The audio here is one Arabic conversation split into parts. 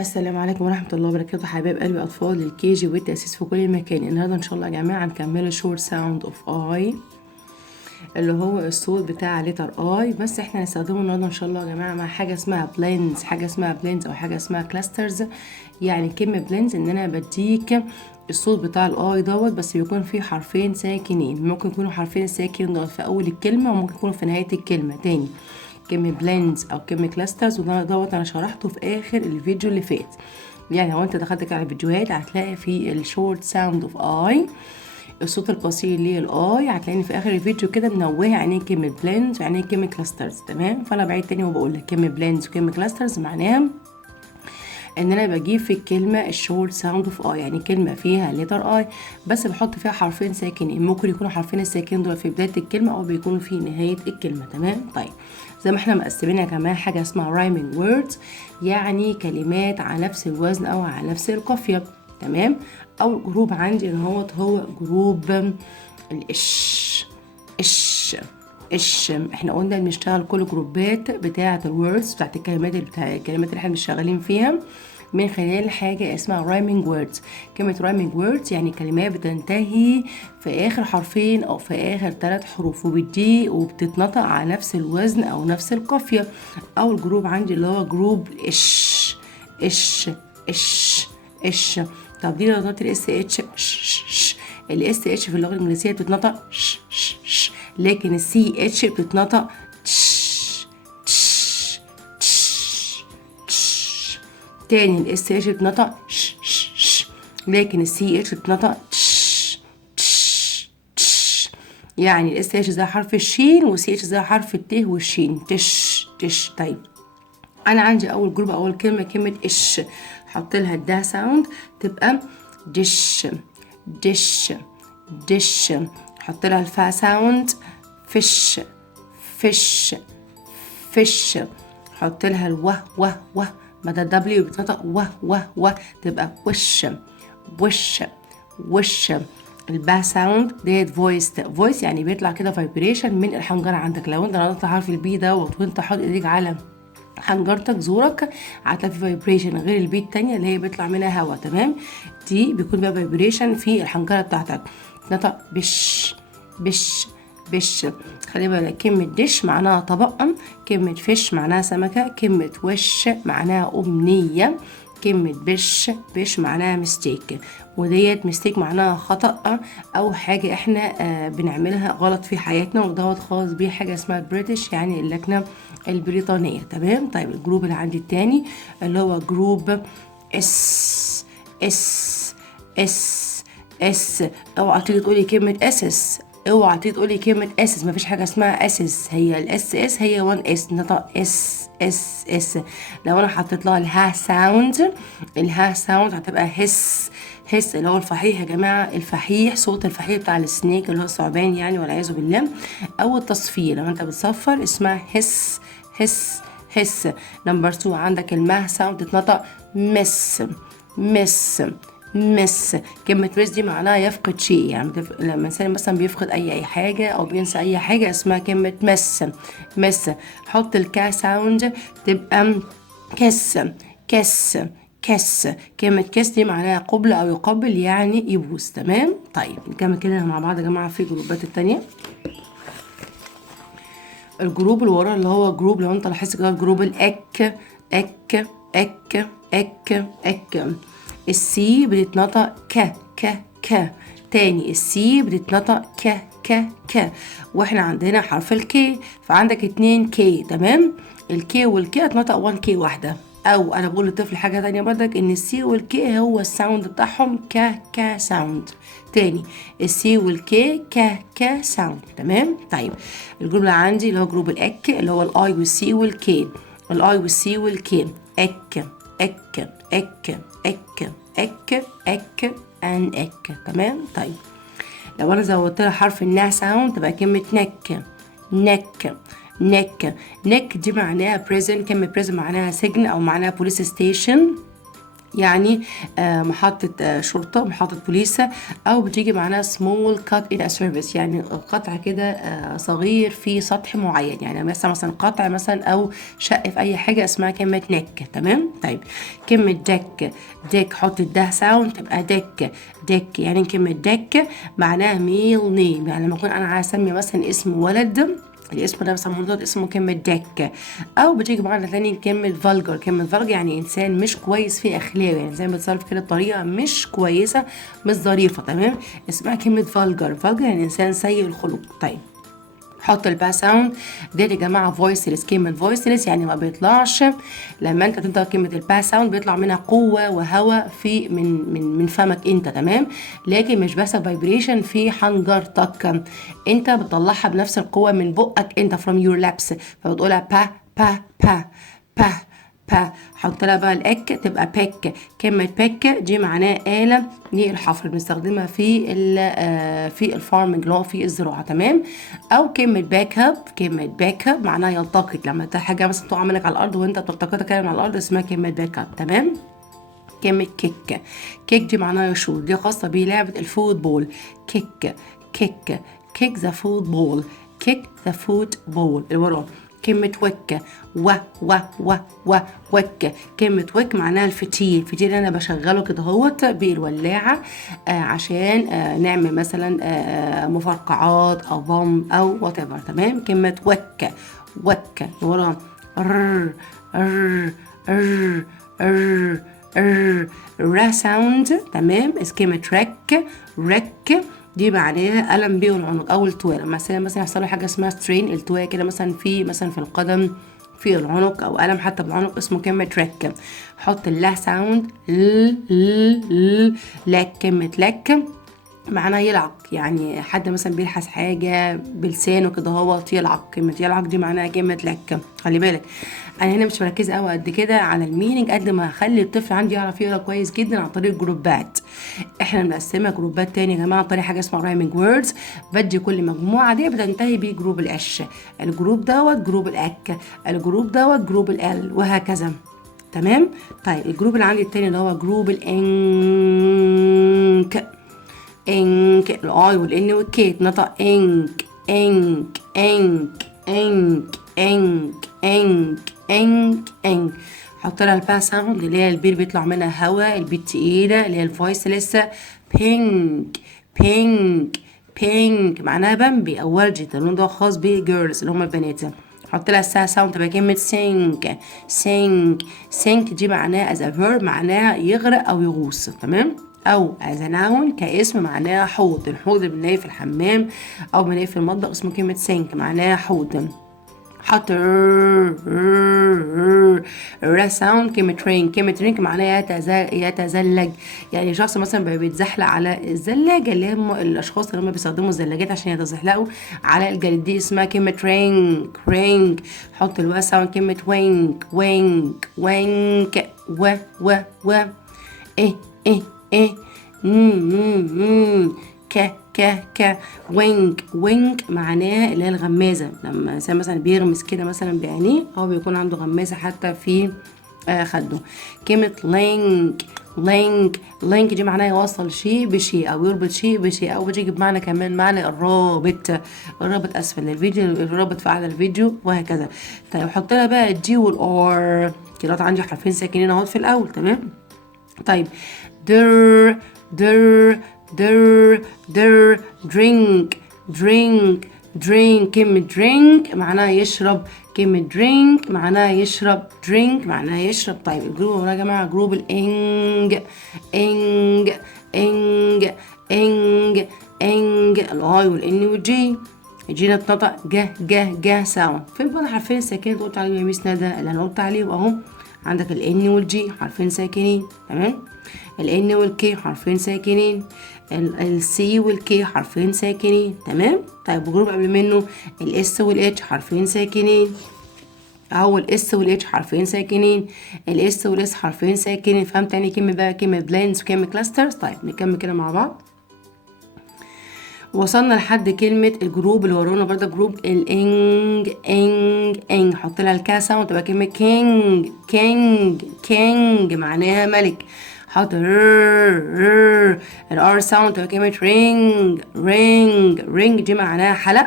السلام عليكم ورحمة الله وبركاته، حبايب قلبي أطفال الكي جي والتأسيس في كل مكان. النهاردة إن شاء الله يا جماعة هنكمل شورت ساوند اوف اي اللي هو الصوت بتاع لتر اي، بس احنا هنستخدمه النهارده ان شاء الله يا جماعة مع حاجة اسمها بلينز، أو حاجة اسمها كلاسترز. يعني كلمة بلينز إن أنا بديك الصوت بتاع الاي دوت، بس بيكون فيه حرفين ساكنين. ممكن يكونوا حرفين الساكن دوت في أول الكلمة، وممكن يكونوا في نهاية الكلمة. تاني، كلمة بليندز أو كلمة كلاسترز، وده دوت أنا شرحته في آخر الفيديو اللي فات. يعني لو انت دخلت على الفيديوهات هتلاقي في الشورت ساوند اوف اي، الصوت القصير للاي، هتلاقيني في اخر الفيديو كده منوهه يعني ايه كلمه بليندز ويعني ايه كلمه كلاسترز. تمام، فانا بعيد تاني وبقول لك كلمه بليندز وكلمه كلاسترز معناها ان انا بجيب في الكلمه الشورت ساوند اوف اي، يعني كلمه فيها لتر اي بس بحط فيها حرفين ساكنين. ممكن يكونوا حرفين الساكنين دول في بدايه الكلمه او بيكونوا في نهايه الكلمه. تمام، طيب زي ما احنا مقسمينها كمان حاجه اسمها رايمنج ووردز، يعني كلمات على نفس الوزن او على نفس القافيه. تمام، اول جروب عندي ان هو جروب الإش. احنا قلنا بنشتغل كل جروبات بتاعه الوردز بتاعه الكلمات اللي احنا مش شغالين فيها من خلال حاجه اسمها رايمنج ووردز. كلمه رايمنج ووردز يعني كلمات بتنتهي في اخر حرفين او في اخر 3 حروف وبتتنطق على نفس الوزن او نفس القافيه. اول جروب عندي اللي هو جروب اش اش اش اش. طب دي لو نطقت الاس اتش، الاس اتش في اللغه الانجليزيه بتتنطق ش ش ش، لكن السي اتش بتتنطق تش تش تش تش. تاني الاس اتش بتتنطق ش ش ش، لكن السي اتش بتتنطق تش تش تش. يعني الاس اتش زي حرف الشين، والسي اتش زي حرف الت والشين، تش تش. طيب انا عندي اول جروب، اول كلمه اش، حط لها الدا ساوند تبقى دش دش دش. حط لها الفا ساوند فش فش فش. حط لها الوه وه وه، مدى الدبليو بتنطق وه وه وه تبقى وش وش وش. البا ساوند ديت فويس يعني بيطلع كده فايبريشن من الحنجره عندك. لو انت نطقت حرف البي دوت وانت حاطط ايديك على حنجرتك زورك هتلاقي في فايبريشن غير البي التانية اللي هي بيطلع منها هوا. تمام، دي بيكون بقى فايبريشن في الحنجرة بتاعتك. نطق بش بش بش. خلي بالك كلمة دش معناها طبق، كلمة فش معناها سمكة، كلمة وش معناها أمنية، كلمة بش معناها مستيك، وديت مستيك معناها خطأ أو حاجة احنا بنعملها غلط في حياتنا، ودوت خاص بيه حاجة اسمها البريتش يعني اللكنة البريطانية. تمام، طيب الجروب اللي عندي التاني اللي هو جروب اس اس اس اس. اوعى تيجي تقولي كلمة اسس، اوعى تيجي تقولي كلمة اسس، مفيش حاجة اسمها اسس، هي الاس اس هي 1 اس، نطق اس اس اس. لو انا حطيت لها الها ساوند هتبقى هس اللي هو الفحيح يا جماعه، الفحيح، صوت الفحيح بتاع السنيك اللي هو الثعبان يعني والعياذ بالله، او التصفير لما انت بتصفر اسمها هس. نمبر 2 عندك المه ساوند تتنطق مس. كلمة مس دي معناها يفقد شيء، يعني لما الإنسان مثلا بيفقد أي حاجة أو بينسى أي حاجة اسمها كلمة مس. حط الكا ساوند تبقى كس. كلمة كس دي معناها قبل أو يقبل يعني يبوس. تمام، طيب نكمل كده مع بعض يا جماعة في الجروبات التانية. الجروب اللي ورا اللي هو جروب، لو انت لاحظت كده، جروب الاك اك اك اك اك. السي بتتنطق ك. تاني السي بتتنطق ك. واحنا عندنا حرف الكي، فعندك 2 كي. تمام، الكي والكي هتنطق 1 كي واحدة. او انا بقول للطفل حاجه تانية برضك، ان السي والكي هو الساوند بتاعهم ك ساوند. تاني السي والكي ك ساوند. تمام، طيب الجروب اللي عندي اللي هو جروب الاك اللي هو الاي والسي والكي، الاي والسي والكي، اك اك اك اك اك اك ان اك. تمام، طيب لو انا زودت لها حرف النا ساوند تبقى كلمه نك دي معناها بريزن. كلمة بريزن معناها سجن أو معناها بوليس ستيشن، يعني محطة شرطة، محطة بوليس، أو بتيجي معناها small cut in a surface، يعني قطع كده صغير في سطح معين، يعني مثلا قطع مثلا أو شق في أي حاجة اسمها كلمة نك. تمام. طيب كلمة دك، دك حط الده ساوند تبقى دك. دك يعني كلمة دك معناها ميل نيم، يعني لما أكون أنا عايزة أسمي مثلا اسم ولد، الاسم ده مثلا مرتبط اسمه كلمة دك. أو بتيجي معنى تاني كلمة فالجر، كلمة فالجر يعني إنسان مش كويس في أخلاقه، يعني إنسان بيتصرف كده بطريقة مش كويسة مش ظريفة. تمام. اسمها كلمة فالجر، فالجر يعني إنسان سيء الخلق. طيب حط البا ساوند دي يا جماعه فويسلس. كلمه فويسلس يعني ما بيطلعش، لما انت تنطق كلمه البا ساوند بيطلع منها قوه وهواء في من فمك انت. تمام. لكن مش بس فايبريشن في حنجرتك، انت بتطلعها بنفس القوه من بقك انت from your lips، فبتقولها با با با با با. حط لها بقى الاك تبقى بيك. كلمه بيك دي معناها آلة للحفر، بنستخدمها في الفارمنج اللي هو في الزراعه. تمام. او كلمه باك اب، كلمه باك اب معناها يلتقط، لما حاجه مثلا تقع منك على الارض وانت بتلتقطها كده من على الارض اسمها كلمه باك اب. تمام. كلمة كيك، كيك دي معناها يشوط، دي خاصة بلعبة الفوتبول. كيك كيك كيك ذا فوتبول، كيك ذا فوتبول اللي وراه. كلمة وك، و وك. كلمة وك معناها الفتيل، الفتيل أنا بشغله كده هوت بالولاعة عشان نعمل مثلا مفرقعات أو بوم أو whatever. تمام. كلمة وك، وك اللي وراه ر ر ر ر را ساوند. تمام. كلمة رك، رك دي معناها ألم بيه العنق أو التواء، لما مثلا يحصل له حاجة اسمها سترين، التواء كده مثلا في القدم في العنق أو ألم حتى بالعنق اسمه كلمة رك. حط اللا ساوند لك. كلمة لك معناه يلعق، يعني حد مثلا بيلحس حاجة بلسانه كده هو يلعق. كلمة يلعق دي معناها كلمة لك. خلي بالك انا هنا مش مركزه قوي قد كده على الميننج قد ما اخلي الطفل عندي يعرف يقرا كويس جدا عن طريق جروبات. احنا بنقسمها جروبات تاني يا جماعه عن طريق حاجه اسمها رايمنج ووردز، بدي كل مجموعه دي بتنتهي بجروب العش، الجروب دوت جروب الاك، الجروب دوت جروب ال، وهكذا. تمام. طيب الجروب اللي عندي التاني اللي هو جروب الانك، انك الاي والان والكي نطق انك انك انك انك انك انك انك انك. حط لها البا ساوند اللي هي البي بيطلع منها هواء، البي التقيله اللي هي الفويس لسه. بينك بينك بينك معناها بامبي او ورجة، اللون ده خاص بجيرلز اللي هم البنات. حط لها السا ساوند تبقى كلمة سينك، سينك سينك دي معناها as a verb معناها يغرق أو يغوص. تمام. أو as a noun كاسم معناها حوض، الحوض اللي بنلاقيه في الحمام أو بنلاقيه في المطبخ اسمه كلمة سينك معناها حوض. حط را ساوند كلمة رينج، كلمة رينج معناها يتزلج، يعني شخص مثلا بيتزحلق على الزلاجة اللي هم الأشخاص اللي هم بيستخدموا الزلاجات عشان يتزحلقوا على الجليد، دي اسمها كلمة رينج رينج. حط الوا ساوند كلمة وينج وينج وينج و إيه إيه إيه ك ك وينج، وينج معناها اللي هي الغمازة، لما الإنسان مثلا بيغمز كده مثلا بعينيه أو بيكون عنده غمازة حتى في خده. كلمة لينك، لينك لينك دي معناها يوصل شيء بشيء أو يربط شيء بشيء، أو بتيجي بمعنى كمان معنى الرابط، الرابط أسفل الفيديو، الرابط في أعلى الفيديو وهكذا. طيب حط لها بقى الدي والآر كده، عندي حرفين ساكنين اهوت في الأول. تمام. طيب در در در در drink drink drink. كلمة drink معناها يشرب، كلمة drink معناها يشرب، drink معناها يشرب. طيب الجروب يا جماعة جروب الانج، انج انج انج انج الاي والان والجي، الجي بتنطق جه ساوند. فين بقى حرفين الساكنين اللي قلت عليهم يا ميس ندى اللي انا قلت عليهم اهو؟ عندك الان والجي حرفين ساكنين. تمام. الان والكي حرفين ساكنين، السي والكي حرفين ساكنين. تمام. طيب الجروب قبل منه الاس والاتش حرفين ساكنين، اهو الاس والاتش حرفين ساكنين، الاس والاس حرفين ساكنين. فهمت يعني كلمه بقى كلمه بلينز وكلمه كلاسترز؟ طيب نكمل كده مع بعض. وصلنا لحد كلمة الجروب اللي ورانا برضه جروب الانج انج انج. حط لها الكا ساوند تبقى كلمة كينج كينج كينج معناها ملك. حط الار ساوند تبقى كلمة رينج رينج رينج، دي معناها حلق.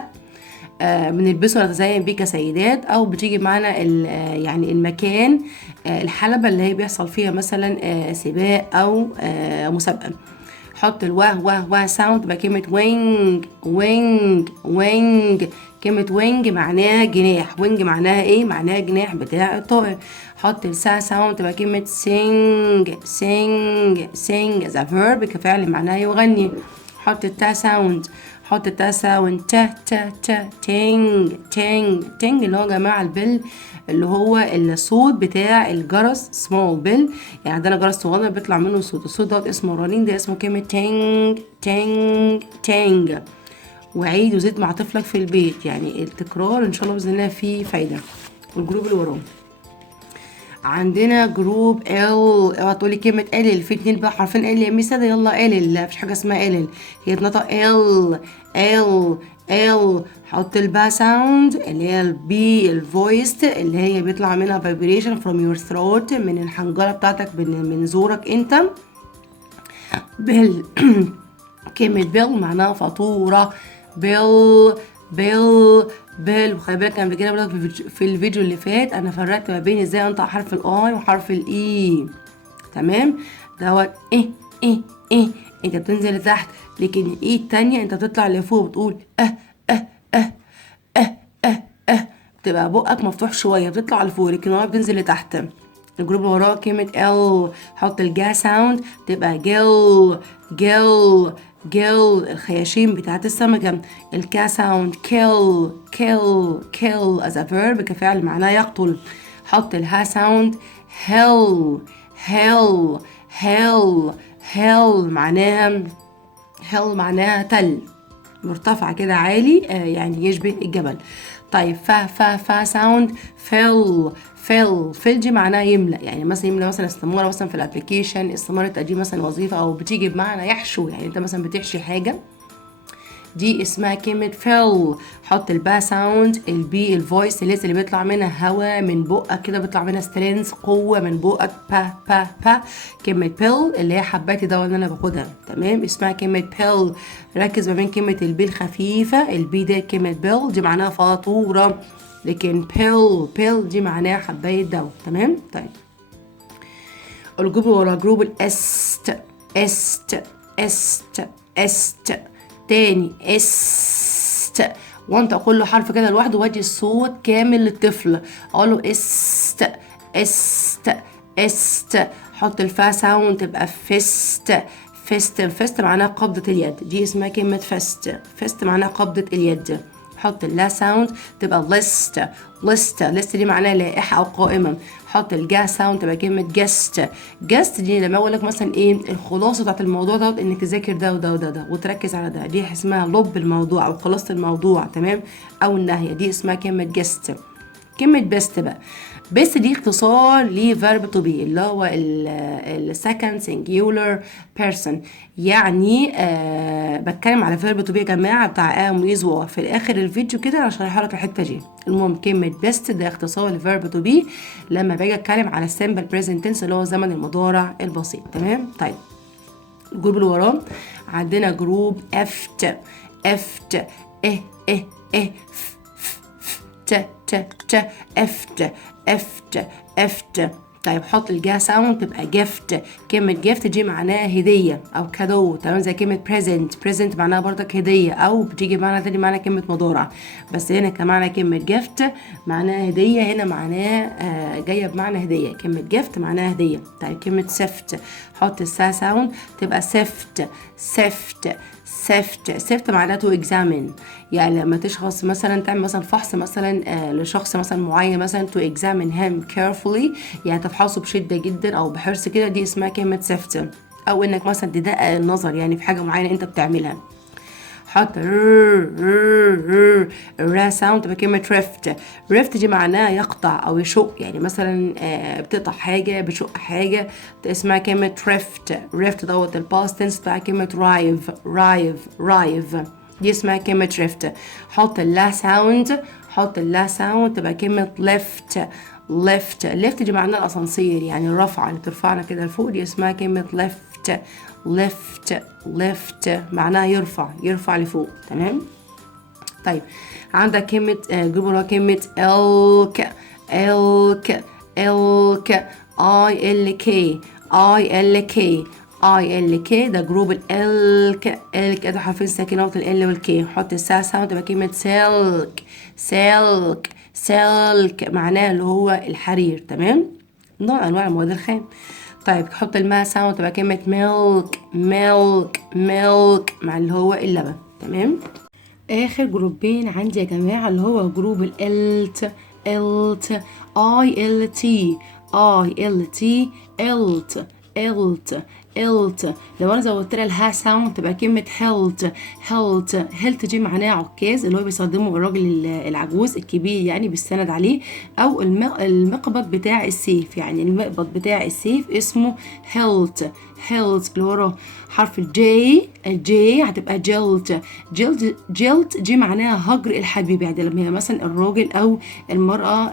بنلبسه نتزين بيه كسيدات، او بتيجي معانا يعني المكان، الحلبة اللي هي بيحصل فيها مثلا سباق او مسابقة. حط واه ساوند تبقى كلمة وينج وينج وينج. كلمة وينج معناها جناح، وينج معناها ايه؟ معناها جناح بتاع الطائر. حط السا ساوند تبقى كلمة سينج سينج سينج as a verb كفعل معناها يغني. حط التا ساوند، حط التا ساوند تا تينج تينج تينج، اللي هو يا جماعة البل، اللي هو الصوت بتاع الجرس سمول بيل. يعني عندنا جرس صغير بيطلع منه صوت، الصوت دوت اسمه رنين، ده اسمه كلمة تينج تينج تينج. وعيد وزيد مع طفلك في البيت، يعني التكرار ان شاء الله باذن الله فيه فايده. والجروب اللي وراه عندنا جروب ال. اوعى تقولي كلمه ال، في اتنين بقى حرفين ال يا ميس ده، يلا ال، لا مفيش حاجه اسمها ال، هي اتنطق ال. حط البا ساوند اللي هي البي الفويست، اللي هي بيطلع منها vibration from your throat، من الحنجره بتاعتك، من زورك انت. بيل كلمة بيل معناها فاتورة، بيل بيل بيل. وخلي بالك انا كده برضك في الفيديو اللي فات انا فرقت ما بين ازاي انطق حرف الاي وحرف الاي، تمام؟ دوت ايه انت بتنزل لتحت، لكن الاي التانية انت بتطلع لفوق بتقول بتبقى بقك مفتوح شويه بتطلع لفوق، لكن هو بتنزل لتحت. الجروب اللي وراه كلمة ال، حط الجا ساوند تبقى جل جل جل، الخياشيم بتاعت السمكة. الكا ساوند كيل كيل كيل as a verb كفعل معناه يقتل. حط الها ساوند هيل هيل هيل هيل، معناها هيل معناها تل مرتفع كده عالي، يعني يشبه الجبل. طيب فا ساوند فيل دي معناها يملأ، يعني مثلا يملأ مثلا استمارة مثلا في الابليكيشن، استمارة تقديم مثلا وظيفة، او بتيجي بمعنى يحشو، يعني انت مثلا بتحشي حاجة، دي اسمها كلمة فيل. حط البا ساوند البي الفويس اللي بيطلع منها هوا من بقك كده، بيطلع منها سترينث قوة من بقك، با. كلمة بيل اللي هي حباتي ده اللي انا باخدها، تمام؟ اسمها كلمة بيل. ركز ما بين كلمة البي الخفيفة، البي ده كلمة بيل دي معناها فاتورة، لكن بيل دي معناها حباية دواء، تمام؟ طيب الجروب ورا جروب است تاني است، وانت كل حرف كده لوحده وادي الصوت كامل للطفل، اقول له است. حط الفا ساوند تبقى فيست معناها قبضة اليد، دي اسمها كلمة فيست معناها قبضة اليد. حط اللا ساوند تبقى ليست دي معناها لائحة او قائمة. حط الجا ساوند تبقى كلمة جست دي لما اقول لك مثلا ايه الخلاصة بتاعت الموضوع ده، انك تذاكر ده وده وتركز على ده، دي اسمها لب الموضوع او خلاصة الموضوع، تمام؟ او النهاية، دي اسمها كلمة جست. كلمة بيست بقى، بيست دي اختصار ل verb to be اللي هو ال second singular person، يعني بتكلم على verb to be يا جماعة بتاع am is were في الاخر الفيديو كده عشان اشرح لك الحتة دي. المهم كلمة بيست ده اختصار ل verb to be لما باجي اتكلم على simple present tense اللي هو زمن المضارع البسيط، تمام؟ طيب الجروب اللي وراه عندنا جروب افت افت. طيب حط الجا ساوند تبقى جفت. كلمة جفت دي معناها هدية أو كادو، تمام؟ زي كلمة present معناها برضك هدية، أو بتيجي بمعنى تاني معنى كلمة مضارع، بس هنا كمعنى كلمة جفت معناها هدية، هنا معناها جاية بمعنى هدية، كلمة جفت معناها هدية. طيب كلمة سفت، حط السا ساوند تبقى سفت معناها تو examine، يعني لما تشخص مثلا تعمل مثلا فحص مثلا لشخص مثلا معين، مثلا to examine him carefully يعني تفحصه بشدة جدا او بحرص كده، دي اسمها كلمة سفت. او انك مثلا تدقق النظر يعني في حاجة معينة انت بتعملها. حط را ساوند بكلمة ريفت دي معناها يقطع او يشق، يعني مثلا بتقطع حاجة بتشق حاجة، اسمها كلمة ريفت دوت الباست تنس بتاع كلمة رايف دي اسمها كلمة ريفت. حط اللا ساوند تبقى كلمة lift دي معناها الاسانسير، يعني الرفعة اللي ترفعنا كده لفوق، دي اسمها كلمة lift معناها يرفع لفوق. تمام. طيب عندك كلمة جروب اللي هو كلمة elk ILK ده جروب الالك. ده حرفين ساكنين نقطة ال والكي. حط السا ساوند تبقى كلمة سلك معناه اللي هو الحرير. تمام. نوع انواع المواد الخام. طيب حط الماء ساوند تبقى كلمة ميلك مع اللي هو اللبن. تمام. اخر جروبين عندي يا جماعه اللي هو جروب الالت الت لو انا زودت لها الها ساوند تبقى كلمه هيلت دي معناها عكاز اللي هو بيستخدمه الراجل العجوز الكبير يعني بيستند عليه، او المقبض بتاع السيف، يعني المقبض بتاع السيف اسمه هيلت اللي وراه حرف الجي هتبقى جلد دي معناها هجر الحبيب، يعني لما مثلا الراجل او المرأة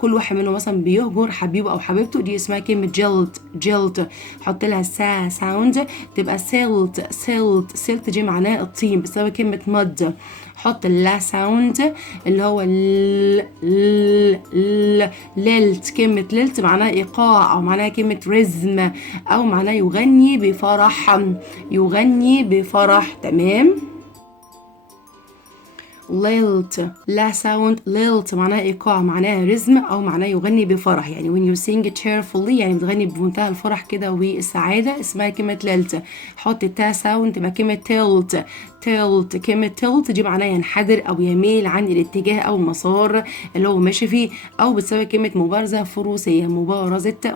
كل واحد منهم مثلا بيهجر حبيبه او حبيبته، دي اسمها كلمة جلد. حط لها سا ساوند تبقى سيلت دي معناها الطين بسبب كلمة مد. حط اللا ساوند اللي هو ليلت. كلمة ليلت معناها ايقاع، او معناها كلمة رزم، او معناها يغني بفرح. تمام. لا ساوند ليلت معناها ايقاع، معناها رزم، او معناها يغني بفرح، يعني when you sing cheerfully يعني بتغني بمنتهى الفرح كده والسعاده اسمها كلمه ليلت. حط التا ساوند تبقى كلمه تيلت. كلمه تيلت دي معناها ينحدر او يميل عن الاتجاه او المسار اللي هو ماشي فيه، او بتساوي كلمه مبارزه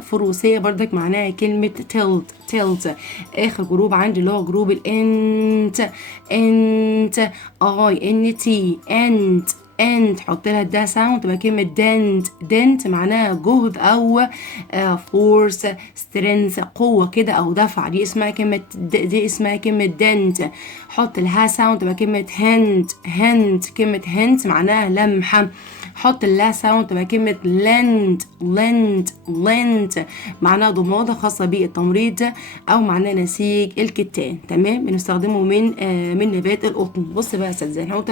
فروسيه بردك معناها كلمه تيلت. اخر جروب عندي اللي هو جروب الانت انت حط لها الدا ساوند تبقى كلمة دنت معناها جهد او فورس سترينث قوة كده او دفع، دي اسمها كلمة دنت. حط الها ساوند تبقى كلمة كلمة هنت معناها لمحة. حط اللا ساوند تبقى كلمة لنت معناها ضمادة خاصة بالتمريض، او معناها نسيج الكتان. تمام. بنستخدمه من نبات القطن. بص بقى يا اساتذه، احنا قلت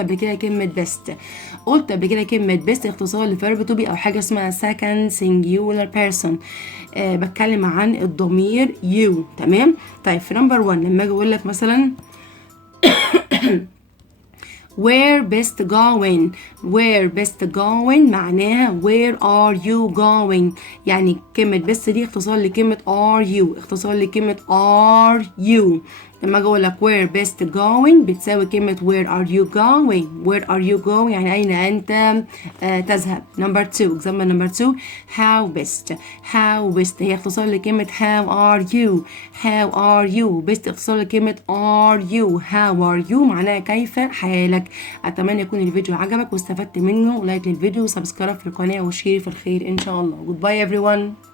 قبل كده كلمة بيست اختصار لفيرب تو بي او حاجة اسمها second singular person. بتكلم عن الضمير you. تمام. طيب في نمبر 1 لما اجي اقول لك مثلا where best going معناها where are you going، يعني كلمة best دي اختصار لكلمة are you. لما اجي اقول لك where best going بتساوي كلمة where are you going يعني اين انت تذهب. نمبر 2 example نمبر 2 how best هي اختصار لكلمة how are you best اختصار لكلمة how are you معناها كيف حالك. اتمنى يكون الفيديو عجبك واستفدت منه. لايك للفيديو وسبسكرايب في القناة وشير في الخير ان شاء الله. goodbye everyone.